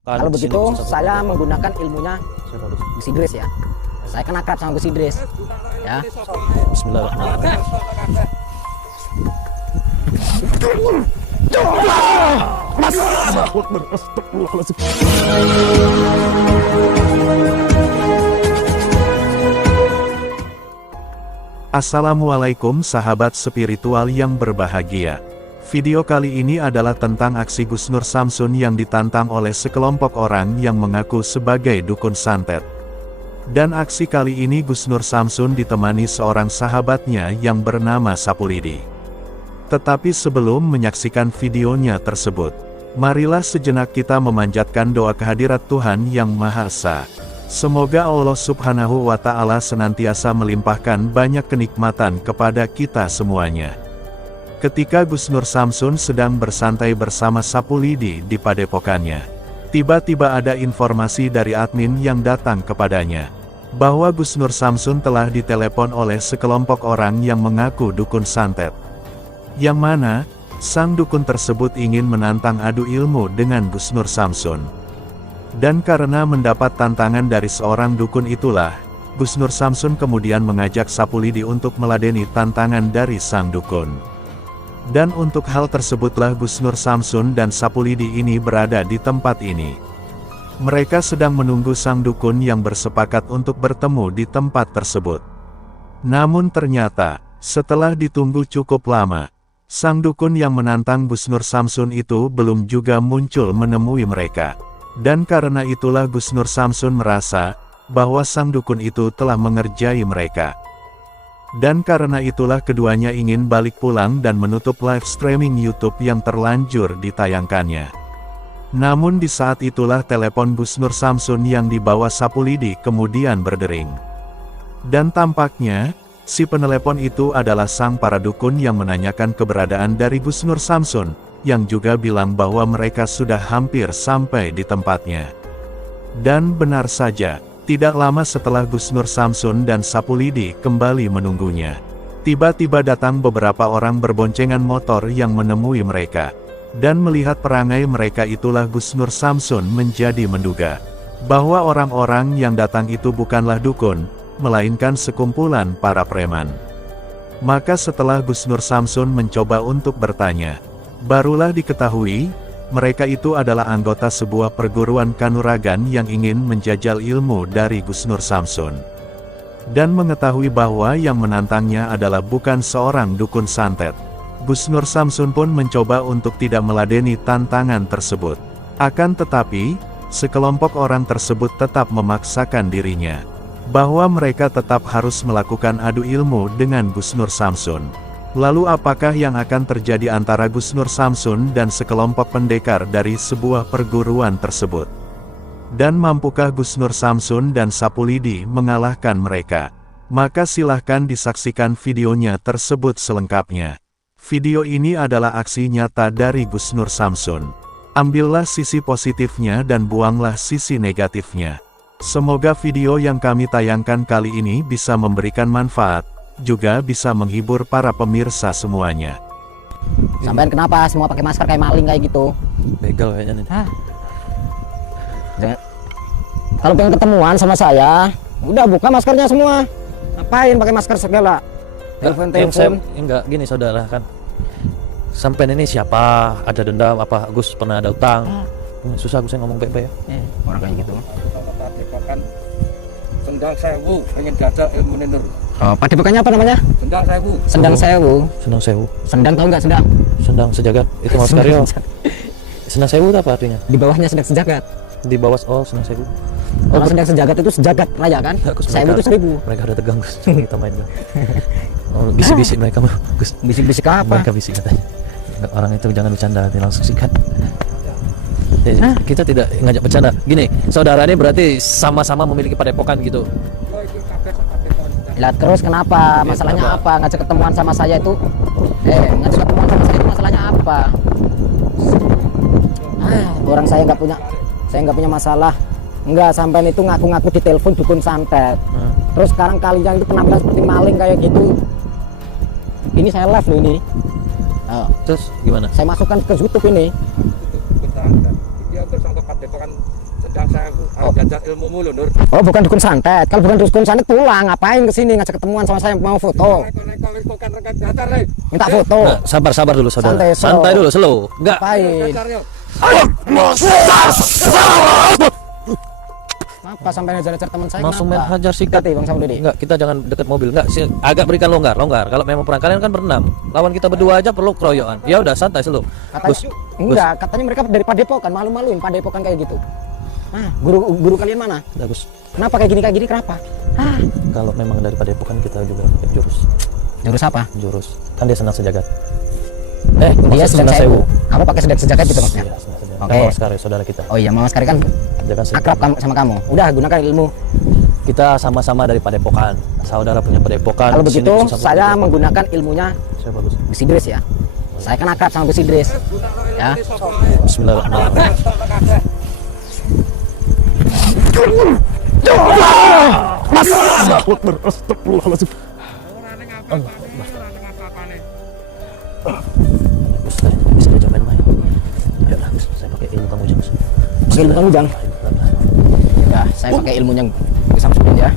Kalau di sini begitu bisa saya berapa? menggunakan ilmunya Siapa, Gus? Gus Idris ya. Saya kan akrab sama Gus Idris. Ya. Bismillahirrahmanirrahim. Assalamualaikum sahabat spiritual yang berbahagia. Video kali ini adalah tentang aksi Gus Nur Samsun yang ditantang oleh sekelompok orang yang mengaku sebagai dukun santet. Dan aksi kali ini Gus Nur Samsun ditemani seorang sahabatnya yang bernama Sapulidi. Tetapi sebelum menyaksikan videonya tersebut, marilah sejenak kita memanjatkan doa kehadirat Tuhan Yang Maha Esa. Semoga Allah Subhanahu wa Ta'ala senantiasa melimpahkan banyak kenikmatan kepada kita semuanya. Ketika Gus Nur Samsun sedang bersantai bersama Sapulidi di padepokannya, tiba-tiba ada informasi dari admin yang datang kepadanya, bahwa Gus Nur Samsun telah ditelepon oleh sekelompok orang yang mengaku dukun santet. Yang mana, sang dukun tersebut ingin menantang adu ilmu dengan Gus Nur Samsun. Dan karena mendapat tantangan dari seorang dukun itulah, Gus Nur Samsun kemudian mengajak Sapulidi untuk meladeni tantangan dari sang dukun. Dan untuk hal tersebutlah Gus Nur Samsun dan Sapulidi ini berada di tempat ini. Mereka sedang menunggu sang dukun yang bersepakat untuk bertemu di tempat tersebut. Namun ternyata, setelah ditunggu cukup lama, sang dukun yang menantang Gus Nur Samsun itu belum juga muncul menemui mereka. Dan karena itulah Gus Nur Samsun merasa bahwa sang dukun itu telah mengerjai mereka. Dan karena itulah keduanya ingin balik pulang dan menutup live streaming YouTube yang terlanjur ditayangkannya. Namun di saat itulah telepon Gus Nur Samsun yang dibawa Sapulidi kemudian berdering. Dan tampaknya, si penelepon itu adalah sang para dukun yang menanyakan keberadaan dari Gus Nur Samsun, yang juga bilang bahwa mereka sudah hampir sampai di tempatnya. Dan benar saja, tidak lama setelah Gus Nur Samsun dan Sapulidi kembali menunggunya, tiba-tiba datang beberapa orang berboncengan motor yang menemui mereka. Dan melihat perangai mereka itulah Gus Nur Samsun menjadi menduga bahwa orang-orang yang datang itu bukanlah dukun, melainkan sekumpulan para preman. Maka setelah Gus Nur Samsun mencoba untuk bertanya, barulah diketahui, mereka itu adalah anggota sebuah perguruan kanuragan yang ingin menjajal ilmu dari Gus Nur Samsun. Dan mengetahui bahwa yang menantangnya adalah bukan seorang dukun santet, Gus Nur Samsun pun mencoba untuk tidak meladeni tantangan tersebut. Akan tetapi, sekelompok orang tersebut tetap memaksakan dirinya, bahwa mereka tetap harus melakukan adu ilmu dengan Gus Nur Samsun. Lalu apakah yang akan terjadi antara Gus Nur Samsun dan sekelompok pendekar dari sebuah perguruan tersebut? Dan mampukah Gus Nur Samsun dan Sapulidi mengalahkan mereka? Maka silahkan disaksikan videonya tersebut selengkapnya. Video ini adalah aksi nyata dari Gus Nur Samsun. Ambillah sisi positifnya dan buanglah sisi negatifnya. Semoga video yang kami tayangkan kali ini bisa memberikan manfaat, juga bisa menghibur para pemirsa semuanya. Sampean kenapa semua pakai masker kayak maling kayak gitu? Begal kayaknya nih. Hah? Kalau pengen ketemuan sama saya, udah buka maskernya semua. Ngapain pakai masker segala? Telepon. Enggak gini saudara kan. Sampai ini siapa? Ada dendam apa? Gus pernah ada utang? Susah Gus ngomong baik-baik ya. Orang kayak gitu. Sendang sewu, pengen dada ilmu nenur. Oh, padepokannya apa namanya? Sendang sewu. Sendang Sewu. Sendang sewu. Sendang tahu nggak sendang? Sendang sejagat. Itu Mas Karyo. Sendang sewu itu apa artinya? Di bawahnya Sendang Sejagat. Di bawah Sendang sewu. Kalau Sendang Sejagat itu sejagat raya kan? Aku Sewu itu 1000. Mereka udah tegang Gus. Kita main Gus. Oh, bisik-bisik mereka mah Gus. Bisik-bisik apa? Mereka bisik katanya. Enggak, orang itu jangan bercanda, langsung sikat. Kita tidak ngajak bercanda. Gini, saudara ini berarti sama-sama memiliki padepokan gitu. Lah terus kenapa? Masalahnya apa? Ngajak ketemuan sama saya itu? Ngajak ketemuan sama saya itu masalahnya apa? Orang saya nggak punya masalah. Enggak, sampai itu ngaku-ngaku di telepon dukun santet. Terus sekarang kalian itu penampilan seperti maling kayak gitu. Ini saya live loh ini. Terus gimana? Saya masukkan ke YouTube ini. Dia bersangka padepokan sedang sewu jajal ilmumu lho Nur. Oh, bukan dukun santet. Kalau bukan dukun santet pulang, ngapain ke sini ngajak ketemuan sama saya mau foto? Bukan rekan datar nih. Minta foto. Nah, sabar dulu saudara. Santai, slow. Santai dulu, slow. Enggak. Ngapain? Datar yuk. Apa sampai ngejar-ngejar teman saya? Langsung main kenapa? hajar sikat. Hati, Bang Samsudi. Enggak, kita jangan dekat mobil. Enggak, agak berikan longgar. Kalau memang perang kalian kan berenam. Lawan kita berdua aja perlu keroyokan. Ya udah santai slow. Katanya, Gus. enggak, katanya mereka dari Padepokan, malu-maluin Padepokan kayak gitu. Ah, guru kalian mana? Udah, Gus. Kenapa kayak gini kenapa? Ah, Kalau memang dari Padepokan kita juga pakai jurus. jurus apa? Jurus. Kan dia senang sejagat. Dia maksud sedang Senang sewu. Sewu. Apa pakai sedang sejagat gitu maksudnya? Iya, senang sejagat. Oke. Kan Mama Sekar, saudara kita. Oh iya, Mama sekali kan Jangan akrab sama kamu. Udah gunakan ilmu. Kita sama-sama dari Padepokan. Saudara punya Padepokan. Kalau di sini begitu sama-sama saya Padepokan. menggunakan ilmunya Saya bagus. Gus Idris ya. Saya kan akrab sama Gus Idris. Ya. Bismillahirrahmanirrahim. Ustaz, bisa aja main-main. Ya, saya pakai ilmu kamu jangan. Pakai ilmu kamu Jang. Ya, saya pakai ilmunya Gus Samsudin ya.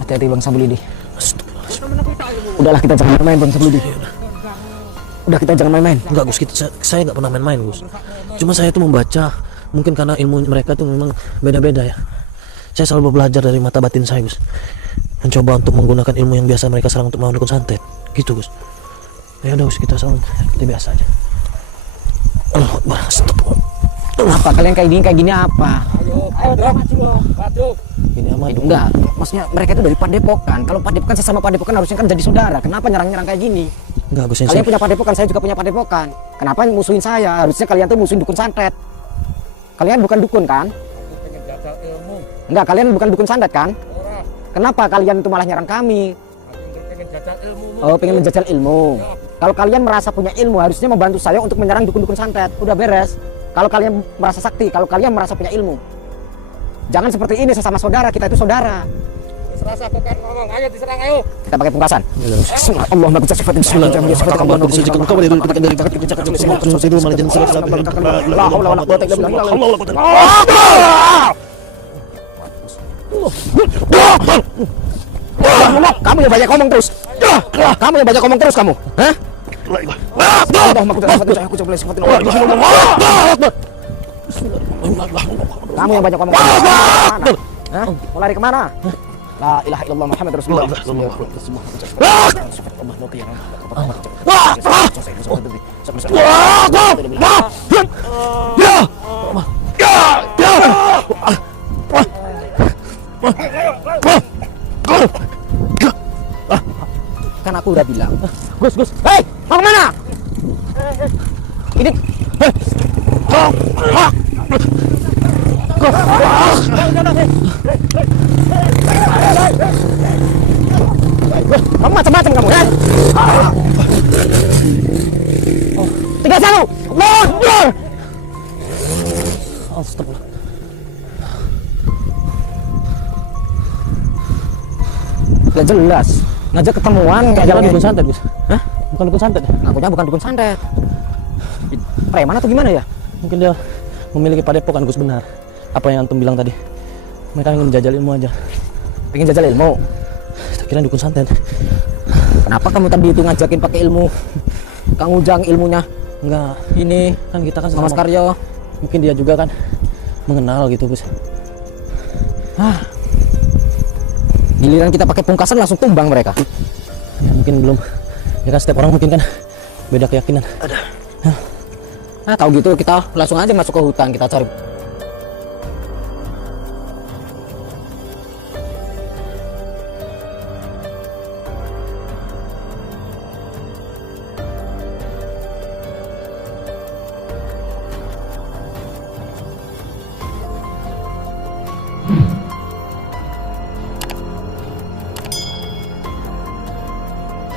Hati-hati Bang Sabulidi. Udahlah kita jangan main-main Bang Sabulidi. Udah kita jangan main-main. Enggak Gus, saya nggak pernah main-main Gus. Cuma saya tuh membaca, mungkin karena ilmu mereka tuh memang beda-beda ya. Saya selalu belajar dari mata batin saya Gus. Mencoba untuk menggunakan ilmu yang biasa mereka serang untuk melawan dukun santet. Gitu Gus. Ya udah Gus, kita biasa aja. Allahu Akbar. Apa kalian kayak gini apa? Aduh. Ini aman. Enggak, maksudnya mereka itu dari Padepokan. Kalau Padepokan sesama Padepokan harusnya kan jadi saudara. Kenapa nyerang-nyerang kayak gini? Enggak Gus, Kalian punya Padepokan, saya juga punya Padepokan. Kenapa musuhin saya? Harusnya kalian tuh musuhin dukun santet. Kalian bukan dukun kan? Aku pengen jajal ilmu. Enggak, kalian bukan dukun santet kan? Ora. Kenapa kalian itu malah nyerang kami? Aku pengen jajal ilmumu. Oh, pengen menjajal ilmu. Kalau kalian merasa punya ilmu, harusnya membantu saya untuk menyerang dukun-dukun santet. Udah beres. Kalau kalian merasa sakti, kalau kalian merasa punya ilmu. Jangan seperti ini sesama saudara, kita itu saudara. Serasa kok kan ngomong, ayo diserang ayo. Kita pakai pungkasan. Bismillah, Allah maha bisa sifat Bismillah. Allah maha bisa jika engkau diberikan dari bakat kita cakap semua terus itu malah jangan serah La haula wala quwwata illa billah. Kamu yang banyak ngomong terus. Kamu yang banyak ngomong terus kamu. Hah? Allah maha bisa aku coba sifat Allah. Kamu yang banyak ngomong. Hah? Mau lari kemana? La ilaha illallah Muhammad Rasulullah. Kan aku udah bilang. Gus. Hei, mau kemana? Ini. Kamu macam-macam kamu ya? Tiga satu. Allah. Astagfirullah. Gak jelas. Ngajak ketemuan kayak Jangan jalan dukun santet Gus. Hah? Bukan dukun santet. Ngakunya bukan dukun santet. Preman atau gimana ya? Mungkin dia memiliki Padepokan Gus, benar. Apa yang antum bilang tadi? Mereka ingin menjajal ilmu aja. Pengen jajal ilmu. Tak kira dukun santet. Kenapa kamu tadi itu ngajakin pakai ilmu? Kang Ujang ilmunya. Enggak, Ini kan kita kan Mas sama. Karyo. Mungkin dia juga kan mengenal gitu Gus. Giliran kita pakai pungkasan langsung tumbang mereka. Ya, mungkin belum. Ya kan setiap orang mungkin kan beda keyakinan. Nah, tahu gitu kita langsung aja masuk ke hutan, kita cari